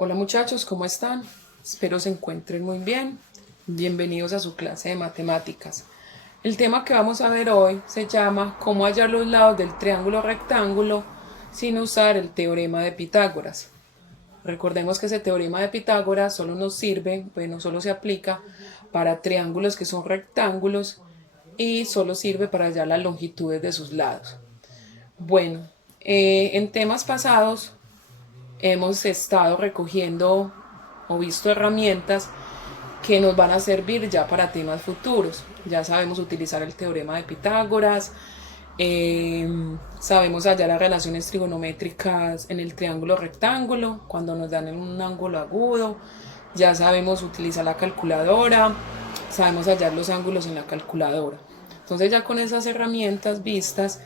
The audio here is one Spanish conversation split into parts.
Hola muchachos, ¿cómo están? Espero se encuentren muy bien. Bienvenidos a su clase de matemáticas. El tema que vamos a ver hoy se llama cómo hallar los lados del triángulo rectángulo sin usar el teorema de Pitágoras. Recordemos que ese teorema de Pitágoras solo nos sirve, solo se aplica para triángulos que son rectángulos y solo sirve para hallar las longitudes de sus lados. Bueno, en temas pasados hemos estado recogiendo o visto herramientas que nos van a servir ya para temas futuros. Ya sabemos utilizar el teorema de Pitágoras, sabemos hallar las relaciones trigonométricas en el triángulo rectángulo cuando nos dan en un ángulo agudo, ya sabemos utilizar la calculadora, sabemos hallar los ángulos en la calculadora. Entonces ya con esas herramientas vistas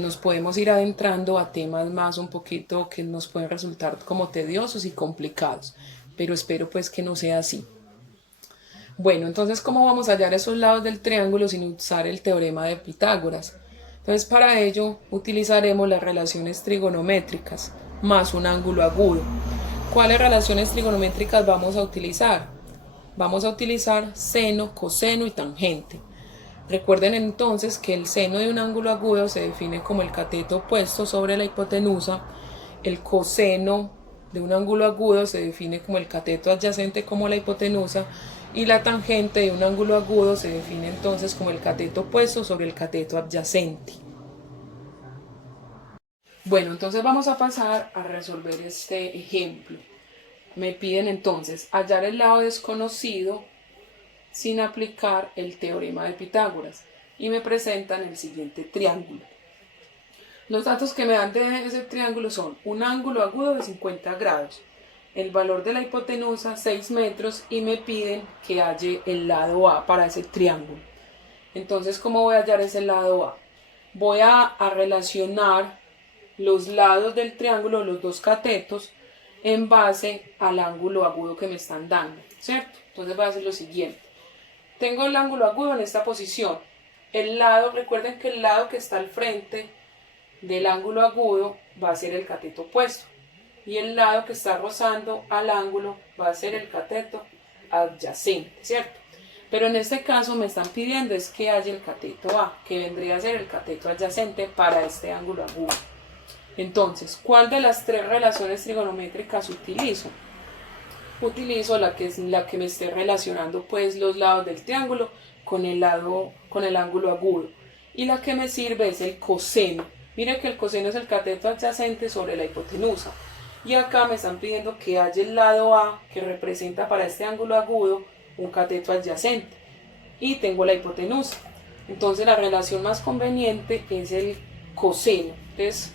nos podemos ir adentrando a temas más un poquito que nos pueden resultar como tediosos y complicados, pero espero pues que no sea así. Bueno, entonces ¿cómo vamos a hallar esos lados del triángulo sin usar el teorema de Pitágoras? Entonces para ello utilizaremos las relaciones trigonométricas más un ángulo agudo. ¿Cuáles relaciones trigonométricas vamos a utilizar? Vamos a utilizar seno, coseno y tangente. Recuerden entonces que el seno de un ángulo agudo se define como el cateto opuesto sobre la hipotenusa, el coseno de un ángulo agudo se define como el cateto adyacente como la hipotenusa y la tangente de un ángulo agudo se define entonces como el cateto opuesto sobre el cateto adyacente. Bueno, entonces vamos a pasar a resolver este ejemplo. Me piden entonces hallar el lado desconocido sin aplicar el teorema de Pitágoras y me presentan el siguiente triángulo. Los datos que me dan de ese triángulo son un ángulo agudo de 50 grados, el valor de la hipotenusa 6 metros y me piden que halle el lado A para ese triángulo. Entonces, ¿cómo voy a hallar ese lado A? Voy a relacionar los lados del triángulo, los dos catetos, en base al ángulo agudo que me están dando, ¿cierto? Entonces voy a hacer lo siguiente. Tengo el ángulo agudo en esta posición. El lado, recuerden que el lado que está al frente del ángulo agudo va a ser el cateto opuesto y el lado que está rozando al ángulo va a ser el cateto adyacente, ¿cierto? Pero en este caso me están pidiendo es que haya el cateto A, que vendría a ser el cateto adyacente para este ángulo agudo. Entonces, ¿cuál de las tres relaciones trigonométricas utilizo? Utilizo la que me esté relacionando pues los lados del triángulo con el ángulo agudo. Y la que me sirve es el coseno. Mire que el coseno es el cateto adyacente sobre la hipotenusa. Y acá me están pidiendo que haya el lado A que representa para este ángulo agudo un cateto adyacente. Y tengo la hipotenusa. Entonces la relación más conveniente es el coseno. Entonces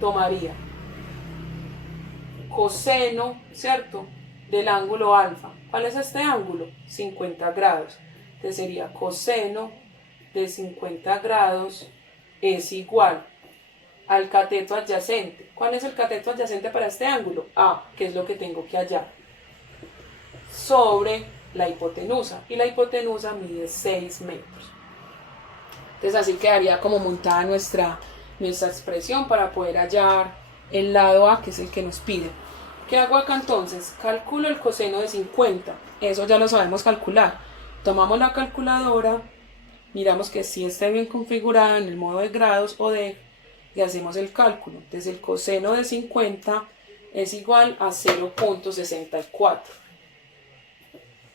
tomaría coseno, ¿cierto? Del ángulo alfa. ¿Cuál es este ángulo? 50 grados. Entonces sería coseno de 50 grados es igual al cateto adyacente. ¿Cuál es el cateto adyacente para este ángulo? A, que es lo que tengo que hallar. Sobre la hipotenusa. Y la hipotenusa mide 6 metros. Entonces así quedaría como montada nuestra expresión para poder hallar el lado A, que es el que nos pide. ¿Qué hago acá entonces? Calculo el coseno de 50. Eso ya lo sabemos calcular. Tomamos la calculadora, miramos que sí esté bien configurada en el modo de grados o de y hacemos el cálculo. Entonces el coseno de 50 es igual a 0.64.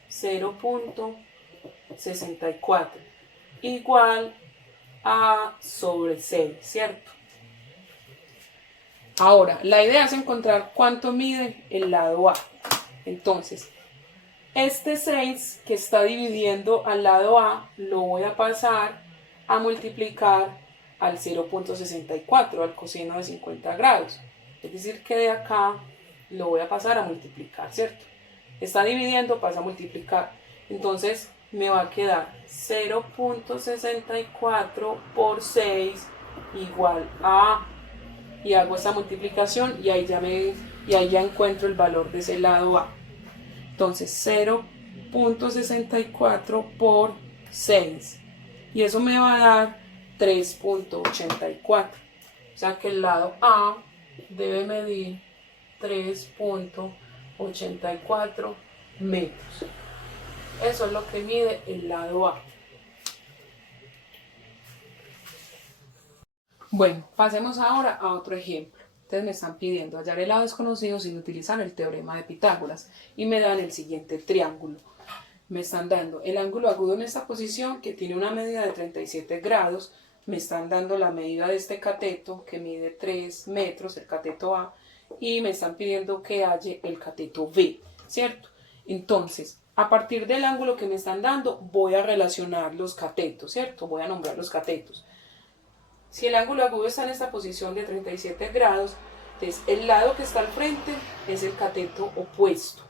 0.64 igual a sobre 6, ¿cierto? Ahora, la idea es encontrar cuánto mide el lado A. Entonces, este 6 que está dividiendo al lado A lo voy a pasar a multiplicar al 0.64, al coseno de 50 grados. Es decir, que de acá lo voy a pasar a multiplicar, ¿cierto? Está dividiendo, pasa a multiplicar. Entonces me va a quedar 0.64 por 6 igual a... Y hago esta multiplicación y ahí ya encuentro el valor de ese lado A. Entonces 0.64 por 6. Y eso me va a dar 3.84. O sea que el lado A debe medir 3.84 84 metros. Eso es lo que mide el lado A. Bueno, pasemos ahora a otro ejemplo. Entonces me están pidiendo hallar el lado desconocido sin utilizar el teorema de Pitágoras y me dan el siguiente triángulo. Me están dando el ángulo agudo en esta posición que tiene una medida de 37 grados, me están dando la medida de este cateto que mide 3 metros, el cateto A, y me están pidiendo que halle el cateto B, ¿cierto? Entonces, a partir del ángulo que me están dando, voy a relacionar los catetos, ¿cierto? Voy a nombrar los catetos. Si el ángulo agudo está en esta posición de 37 grados, entonces el lado que está al frente es el cateto opuesto.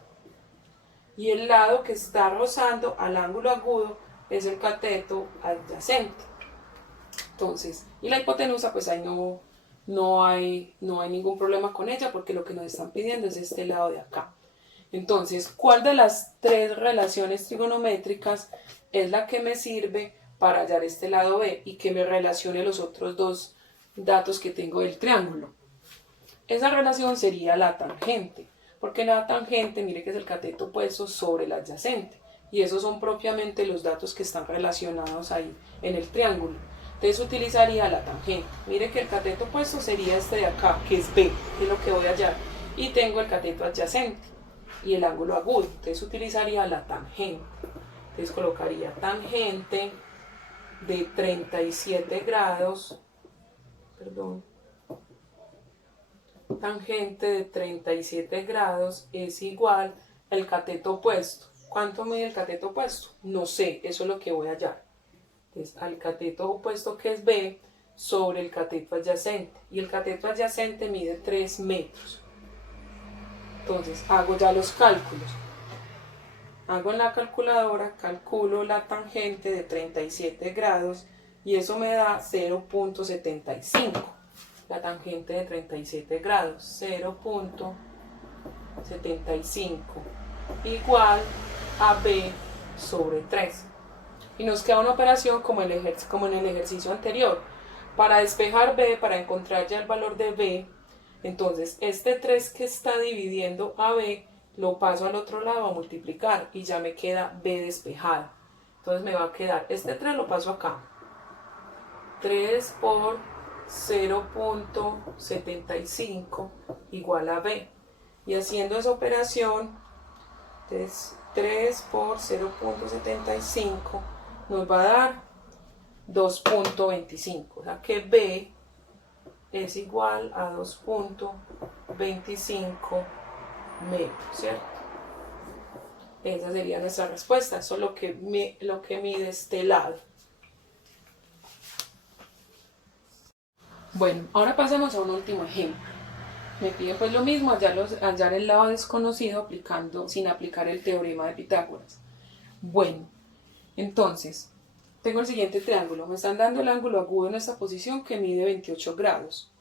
Y el lado que está rozando al ángulo agudo es el cateto adyacente. Entonces, y la hipotenusa, pues ahí no hay ningún problema con ella porque lo que nos están pidiendo es este lado de acá. Entonces, ¿cuál de las tres relaciones trigonométricas es la que me sirve para hallar este lado B y que me relacione los otros dos datos que tengo del triángulo? Esa relación sería la tangente, porque la tangente, mire que es el cateto opuesto sobre el adyacente, y esos son propiamente los datos que están relacionados ahí en el triángulo. Entonces utilizaría la tangente. Mire que el cateto opuesto sería este de acá, que es B, que es lo que voy a hallar, y tengo el cateto adyacente y el ángulo agudo. Entonces utilizaría la tangente. Entonces colocaría tangente de 37 grados, tangente de 37 grados es igual al cateto opuesto. ¿Cuánto mide el cateto opuesto? No sé, eso es lo que voy a hallar. Entonces, al cateto opuesto que es B sobre el cateto adyacente. Y el cateto adyacente mide 3 metros. Entonces, hago ya los cálculos. Hago en la calculadora, calculo la tangente de 37 grados y eso me da 0.75. La tangente de 37 grados, 0.75 igual a B sobre 3. Y nos queda una operación como en el ejercicio anterior. Para despejar B, para encontrar ya el valor de B, entonces este 3 que está dividiendo a B, lo paso al otro lado a multiplicar y ya me queda B despejada. Entonces me va a quedar, este 3 lo paso acá. 3 por 0.75 igual a B. Y haciendo esa operación, entonces 3 por 0.75 nos va a dar 2.25. O sea que B es igual a 2.25 metros, ¿cierto? Esa sería nuestra respuesta. Eso es lo que mide este lado. Bueno, ahora pasemos a un último ejemplo. Me pide pues lo mismo, hallar el lado desconocido sin aplicar el teorema de Pitágoras. Bueno, entonces, tengo el siguiente triángulo. Me están dando el ángulo agudo en esta posición que mide 28 grados.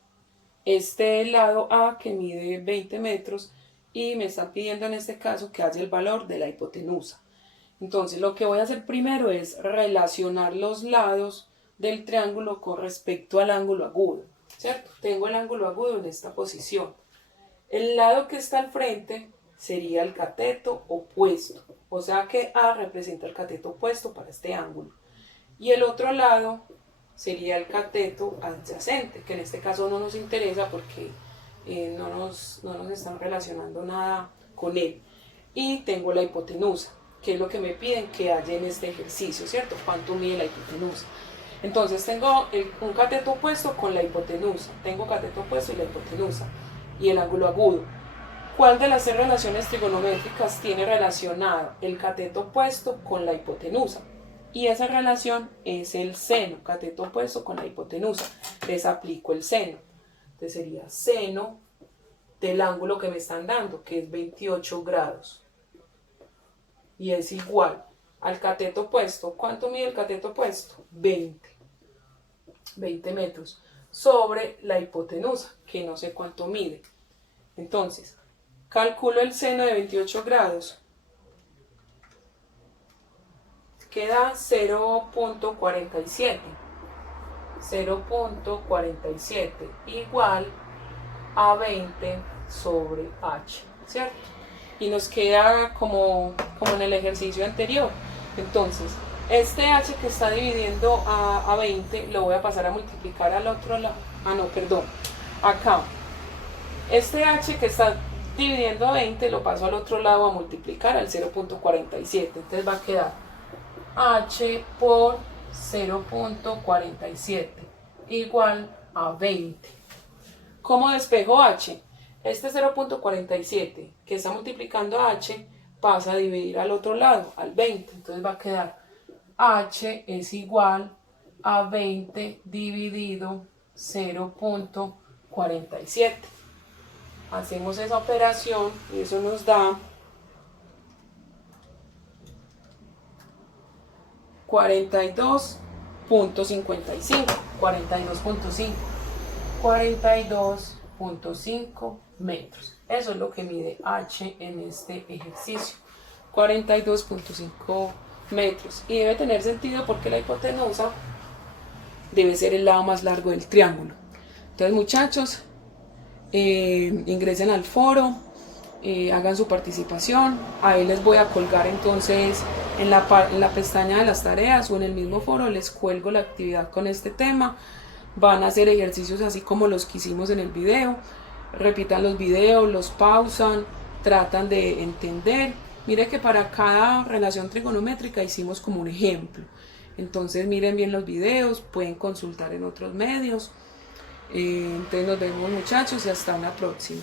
Este lado A que mide 20 metros y me están pidiendo en este caso que halle el valor de la hipotenusa. Entonces, lo que voy a hacer primero es relacionar los lados del triángulo con respecto al ángulo agudo, ¿cierto? Tengo el ángulo agudo en esta posición. El lado que está al frente sería el cateto opuesto, o sea que A representa el cateto opuesto para este ángulo. Y el otro lado sería el cateto adyacente, que en este caso no nos interesa porque no nos están relacionando nada con él. Y tengo la hipotenusa, que es lo que me piden que halle en este ejercicio, ¿cierto? ¿Cuánto mide la hipotenusa? Entonces tengo un cateto opuesto con la hipotenusa. Tengo cateto opuesto y la hipotenusa. Y el ángulo agudo. ¿Cuál de las tres relaciones trigonométricas tiene relacionado el cateto opuesto con la hipotenusa? Y esa relación es el seno, cateto opuesto con la hipotenusa. Les aplico el seno. Entonces sería seno del ángulo que me están dando, que es 28 grados. Y es igual al cateto opuesto. ¿Cuánto mide el cateto opuesto? 20 metros. Sobre la hipotenusa, que no sé cuánto mide. Entonces, calculo el seno de 28 grados. Queda 0.47. 0.47 igual a 20 sobre h, ¿cierto? y nos queda como en el ejercicio anterior. Entonces, este h que está dividiendo a 20 lo voy a pasar a multiplicar al otro lado. Acá. Este h que está dividiendo a 20 lo paso al otro lado a multiplicar al 0.47. Entonces va a quedar h por 0.47 igual a 20. ¿Cómo despejo h? Este 0.47 que está multiplicando a h pasa a dividir al otro lado, al 20. Entonces va a quedar h es igual a 20 dividido 0.47. Hacemos esa operación y eso nos da 42.55. 42.5 metros. Eso es lo que mide h en este ejercicio. 42.5 metros. Y debe tener sentido porque la hipotenusa debe ser el lado más largo del triángulo. Entonces, muchachos, ingresen al foro, hagan su participación. Ahí les voy a colgar entonces en la pestaña de las tareas o en el mismo foro les cuelgo la actividad con este tema. Van a hacer ejercicios así como los que hicimos en el video. Repitan los videos, los pausan, tratan de entender. Mire que para cada relación trigonométrica hicimos como un ejemplo. Entonces miren bien los videos, pueden consultar en otros medios. Entonces nos vemos, muchachos, y hasta una próxima.